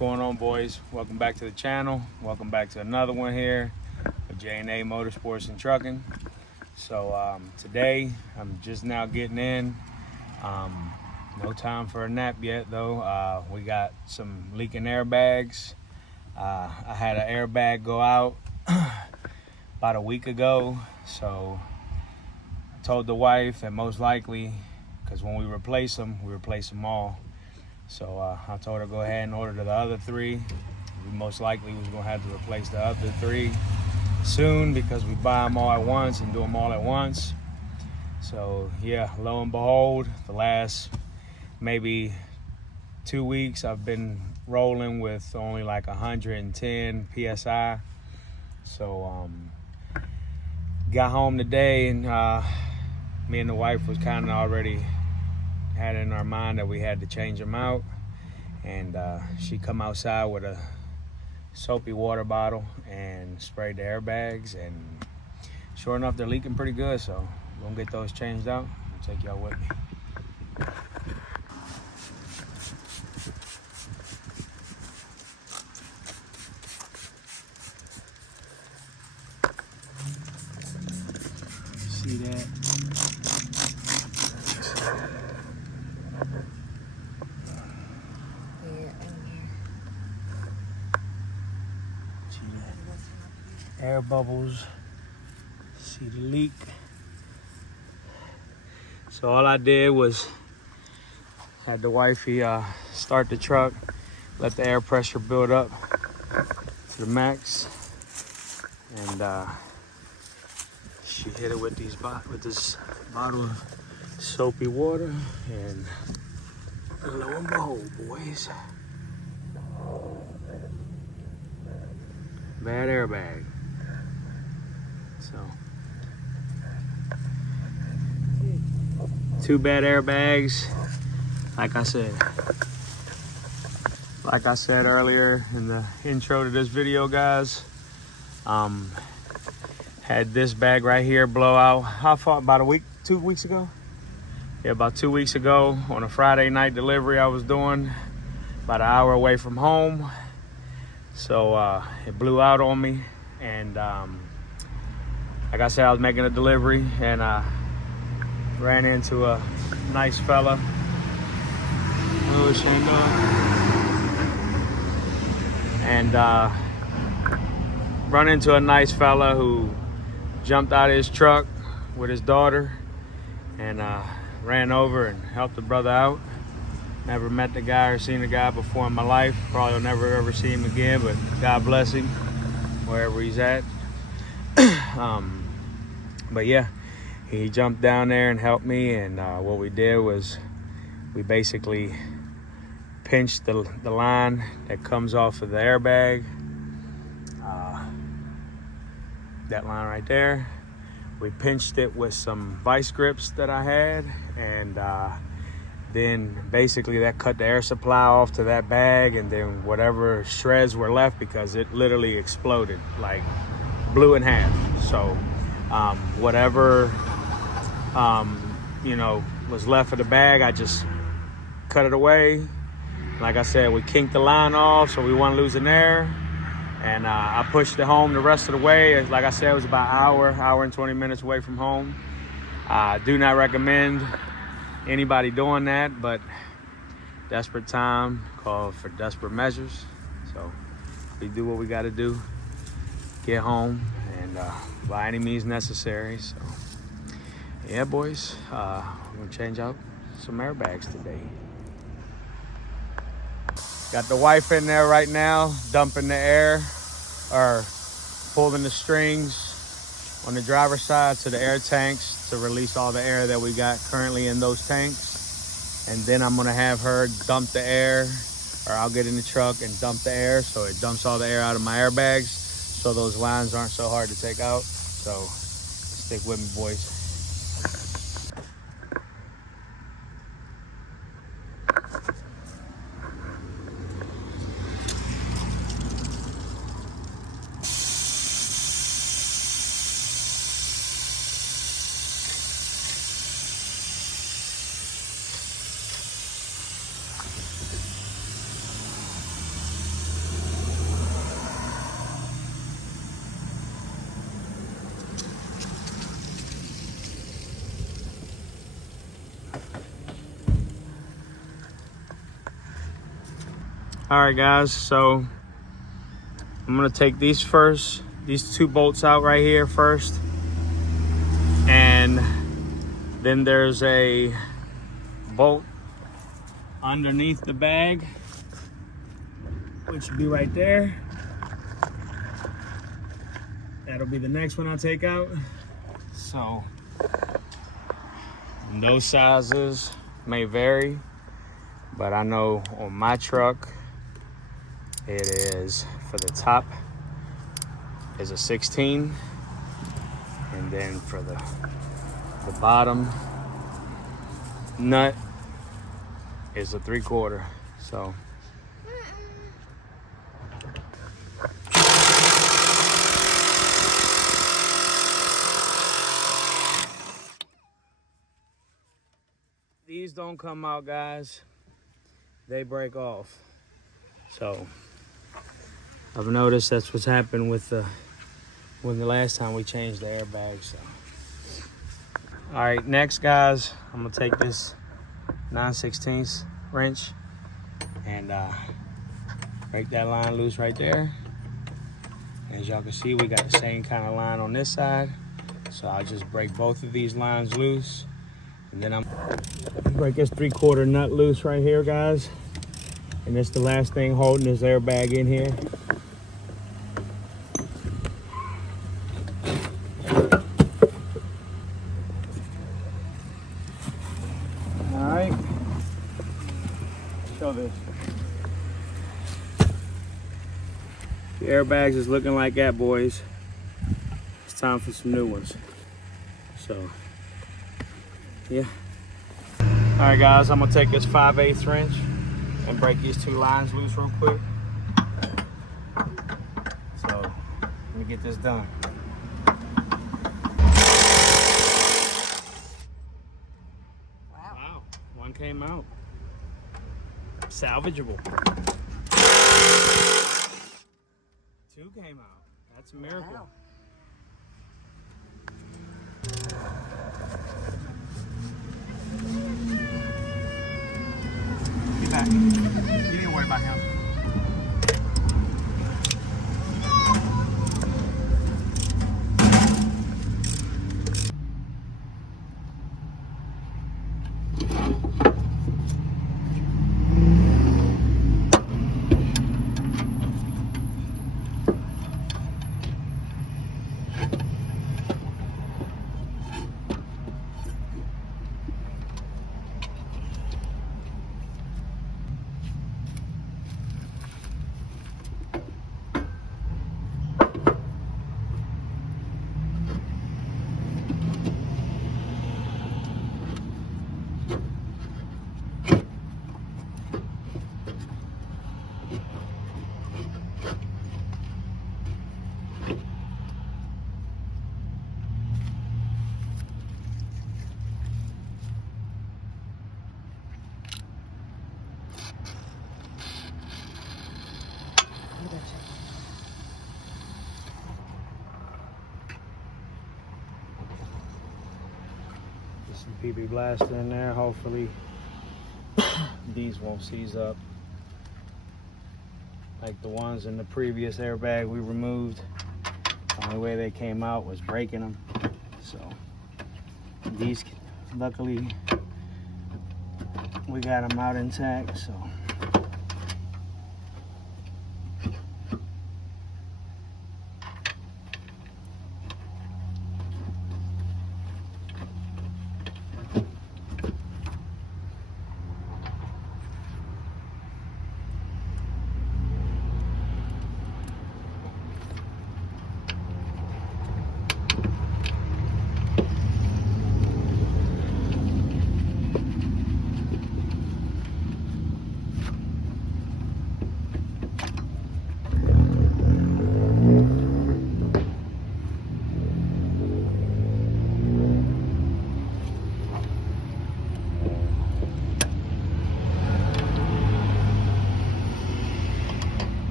going on, boys? Welcome back to the channel. Welcome back to another one here with J&A Motorsports and Trucking. So today I'm just now getting in. No time for a nap yet though. We got some leaking airbags. I had an airbag go out about a week ago, so I told the wife that most likely, because when we replace them all. So I told her to go ahead and order the other three. We most likely was gonna have to replace the other three soon because we buy them all at once and do them all at once. So yeah, lo and behold, the last maybe 2 weeks I've been rolling with only like 110 PSI. So got home today and me and the wife was kind of already had in our mind that we had to change them out, and she come outside with a soapy water bottle and sprayed the airbags, and sure enough they're leaking pretty good. So we're gonna get those changed out. I'll take y'all with me. See that? Air bubbles. See the leak. So all I did was had the wifey start the truck, let the air pressure build up to the max, and she hit it with this bottle of soapy water, and lo and behold, boys, bad airbag. So, 2 bad airbags. Like I said earlier in the intro to this video, guys, had this bag right here blow out. How far? About a week, 2 weeks ago? Yeah, about 2 weeks ago on a Friday night delivery I was doing, about an hour away from home. So it blew out on me, and like I said, I was making a delivery and ran into a nice fella. Oh, Shane, and run into a nice fella who jumped out of his truck with his daughter and ran over and helped the brother out. Never met the guy or seen the guy before in my life. Probably will never ever see him again, but God bless him wherever he's at. But yeah, he jumped down there and helped me, and what we did was we basically pinched the line that comes off of the airbag, that line right there. We pinched it with some vice grips that I had, and then basically that cut the air supply off to that bag, and then whatever shreds were left, because it literally exploded, like blew in half. So whatever was left of the bag, I just cut it away. Like I said, we kinked the line off so we weren't losing air, and I pushed it home the rest of the way. Like I said, it was about an hour and 20 minutes away from home. I do not recommend anybody doing that, but desperate time call for desperate measures. So we do what we got to do, get home, and by any means necessary. So yeah, boys, we're gonna change out some airbags today. Got the wife in there right now, dumping the air, or pulling the strings on the driver's side to the air tanks to release all the air that we got currently in those tanks. And then I'm gonna have her dump the air, or I'll get in the truck and dump the air, so it dumps all the air out of my airbags, so those lines aren't so hard to take out. So stick with me, boys. All right, guys, so I'm gonna take these two bolts out right here first. And then there's a bolt underneath the bag, which will be right there. That'll be the next one I'll take out. So those sizes may vary, but I know on my truck it is, for the top is a 16, and then for the bottom nut is a 3/4. So these don't come out, guys. They break off. So I've noticed that's what's happened with the last time we changed the airbags. So all right, next, guys, I'm gonna take this 9/16 wrench and break that line loose right there. As y'all can see, we got the same kind of line on this side. So I'll just break both of these lines loose. And then I'm break this 3/4 nut loose right here, guys. And that's the last thing holding this airbag in here. All right, show this. The airbags is looking like that, boys. It's time for some new ones. So yeah. All right, guys, I'm gonna take this 5/8 wrench and break these two lines loose real quick. So let me get this done. Wow, one came out. Salvageable. Two came out. That's a miracle. Wow. Back. You need to worry about him. Get some PB Blaster in there. Hopefully these won't seize up like the ones in the previous airbag we removed. The only way they came out was breaking them. So these, luckily, we got them out intact. So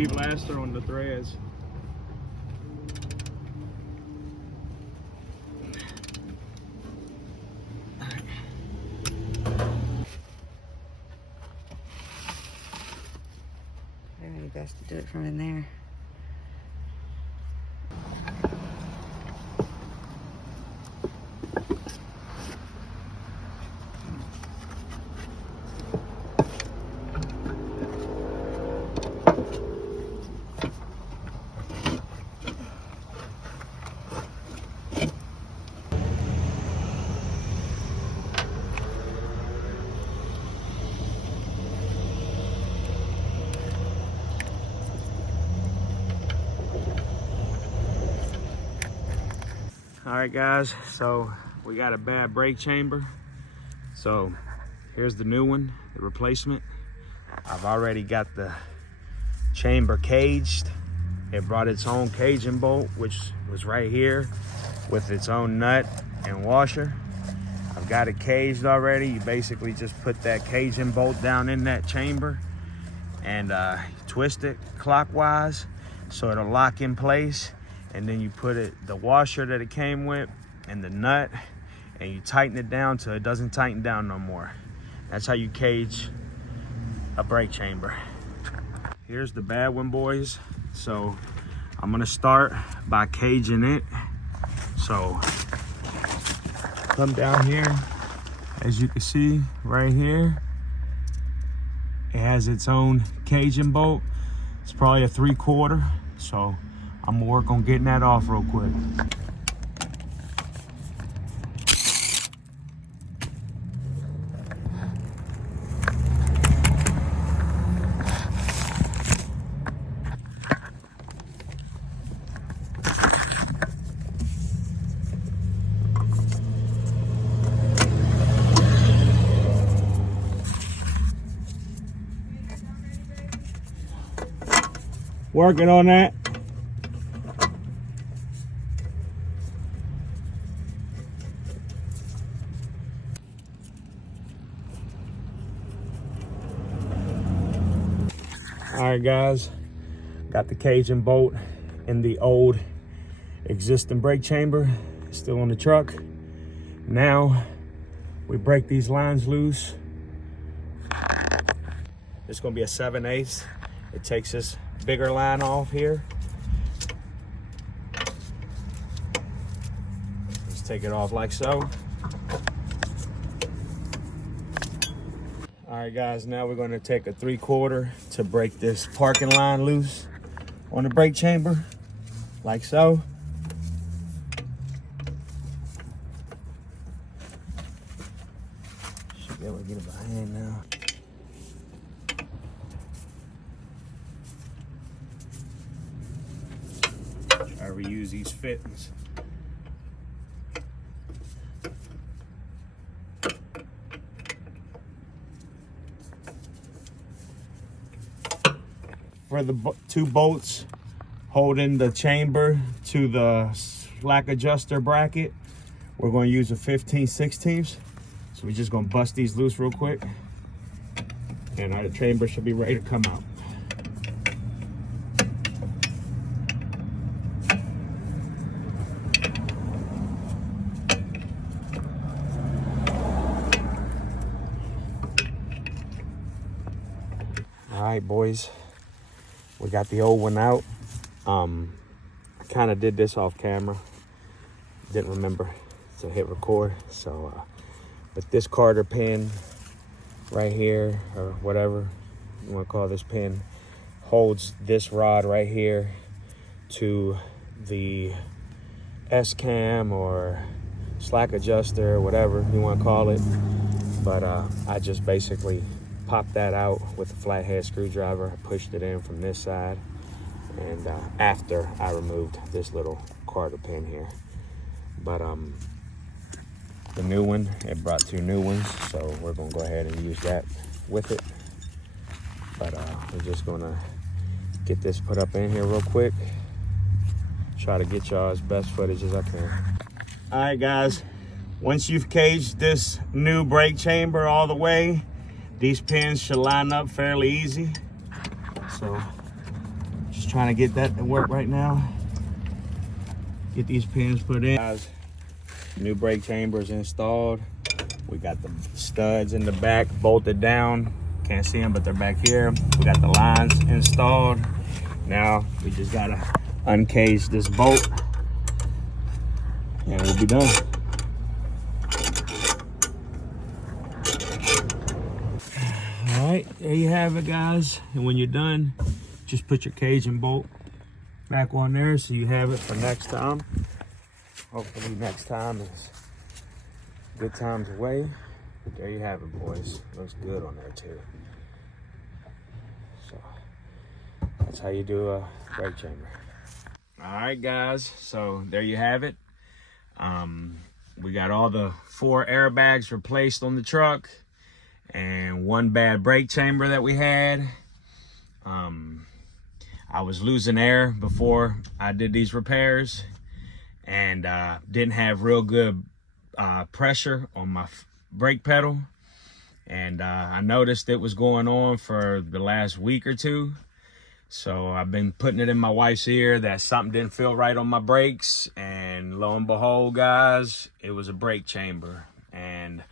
UV blaster on the threads. Maybe best to do it from in there. All right, guys, so we got a bad brake chamber. So here's the new one, the replacement. I've already got the chamber caged. It brought its own caging bolt, which was right here with its own nut and washer. I've got it caged already. You basically just put that caging bolt down in that chamber and twist it clockwise so it'll lock in place. And then you put the washer that it came with and the nut, and you tighten it down till it doesn't tighten down no more. That's how you cage a brake chamber. Here's the bad one, boys. So I'm gonna start by caging it. So come down here, as you can see right here, it has its own caging bolt. It's probably a 3/4, so I'm gonna work on getting that off real quick. Working on that. All right, guys, got the caging bolt in the old existing brake chamber, still on the truck. Now we break these lines loose. It's gonna be a 7/8. It takes this bigger line off here. Just take it off like so. All right, guys, now we're gonna take a 3/4 to break this parking line loose on the brake chamber, like so. Should be able to get it by hand now. Try to reuse these fittings. For the two bolts holding the chamber to the slack adjuster bracket, we're going to use a 15/16. So we're just going to bust these loose real quick, and our chamber should be ready to come out. All right, boys. We got the old one out. I kind of did this off camera. Didn't remember to hit record. So, but this Carter pin right here, or whatever you want to call this pin, holds this rod right here to the S-cam or slack adjuster, or whatever you want to call it. But I just basically popped that out with a flathead screwdriver. I pushed it in from this side, and after I removed this little Carter pin here. But the new one, it brought two new ones, so we're gonna go ahead and use that with it. But we're just gonna get this put up in here real quick, try to get y'all as best footage as I can. All right, guys, once you've caged this new brake chamber all the way, these pins should line up fairly easy. So just trying to get that to work right now. Get these pins put in. Guys, new brake chambers installed. We got the studs in the back bolted down. Can't see them, but they're back here. We got the lines installed. Now we just gotta uncage this bolt and we'll be done. All right, there you have it, guys. And when you're done, just put your cage and bolt back on there so you have it for next time. Hopefully next time is good times away. But there you have it, boys. Looks good on there too. So that's how you do a brake chamber. All right, guys, so there you have it. We got all the 4 airbags replaced on the truck and 1 bad brake chamber that we had. I was losing air before I did these repairs and didn't have real good pressure on my brake pedal. And I noticed it was going on for the last week or 2. So I've been putting it in my wife's ear that something didn't feel right on my brakes. And lo and behold, guys, it was a brake chamber. And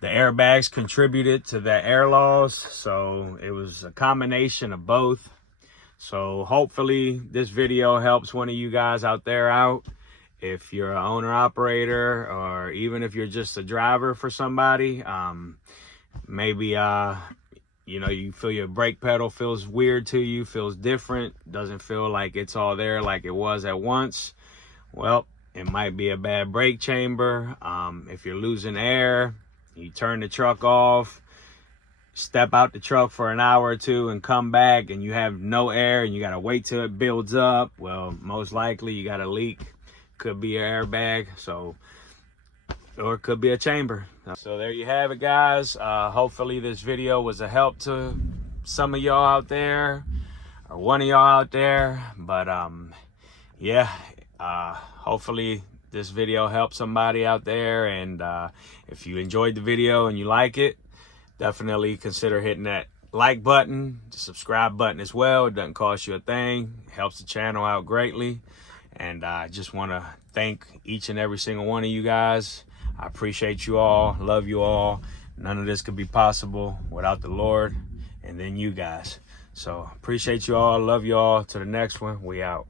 the airbags contributed to the air loss. So it was a combination of both. So hopefully this video helps one of you guys out there out. If you're an owner operator, or even if you're just a driver for somebody, maybe you know, you feel your brake pedal feels weird to you, feels different, doesn't feel like it's all there like it was at once. Well, it might be a bad brake chamber. If you're losing air, you turn the truck off, step out the truck for an hour or 2 and come back and you have no air and you gotta wait till it builds up. Well, most likely you got a leak. Could be an airbag, so, or it could be a chamber. So there you have it, guys. Hopefully this video was a help to some of y'all out there, or one of y'all out there. But yeah, hopefully this video helped somebody out there. And if you enjoyed the video and you like it, definitely consider hitting that like button, the subscribe button as well. It doesn't cost you a thing. It helps the channel out greatly. And I just want to thank each and every single one of you guys. I appreciate you all, love you all. None of this could be possible without the Lord and then you guys. So appreciate you all, love you all. To the next one, we out.